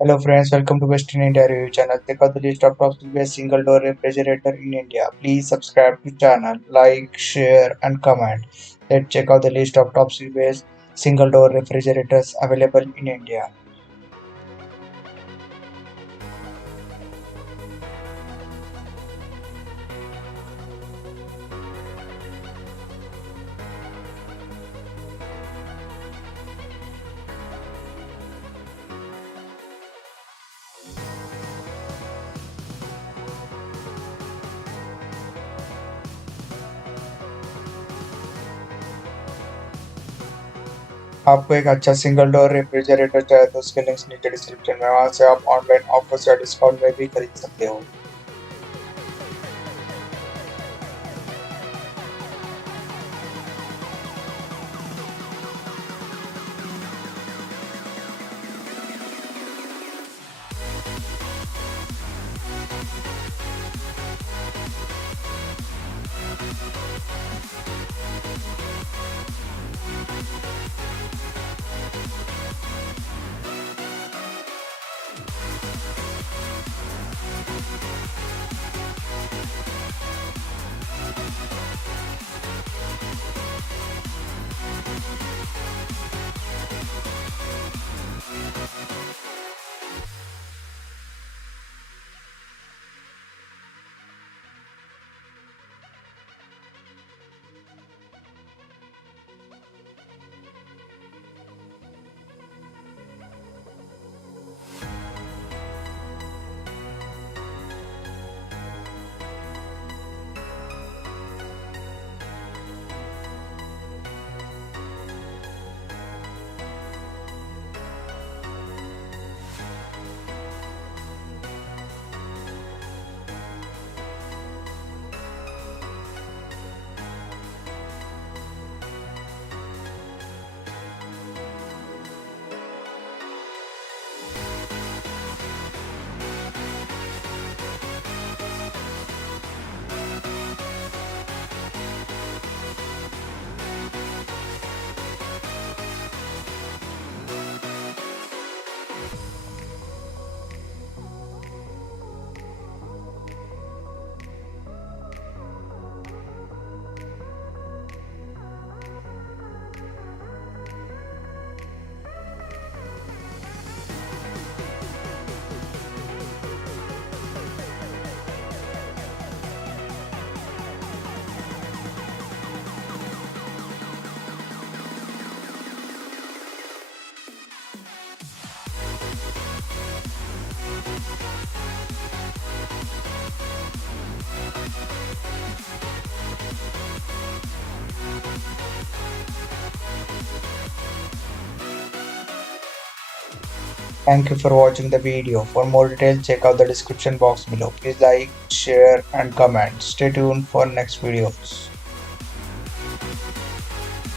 Hello friends, welcome to Western India Review channel. Check out the list of top best single door refrigerator in India. Please subscribe to channel, like, share and comment. Let's check out the list of top best single door refrigerators available in India. आपको एक अच्छा single door refrigerator चाहिए तो उसके links नीचे description में वहां से आप ऑनलाइन ऑफर्स या डिस्काउंट में भी खरीद सकते हो। Thank you for watching the video. For more details, check out the description box below. Please like, share and comment. Stay tuned for next videos.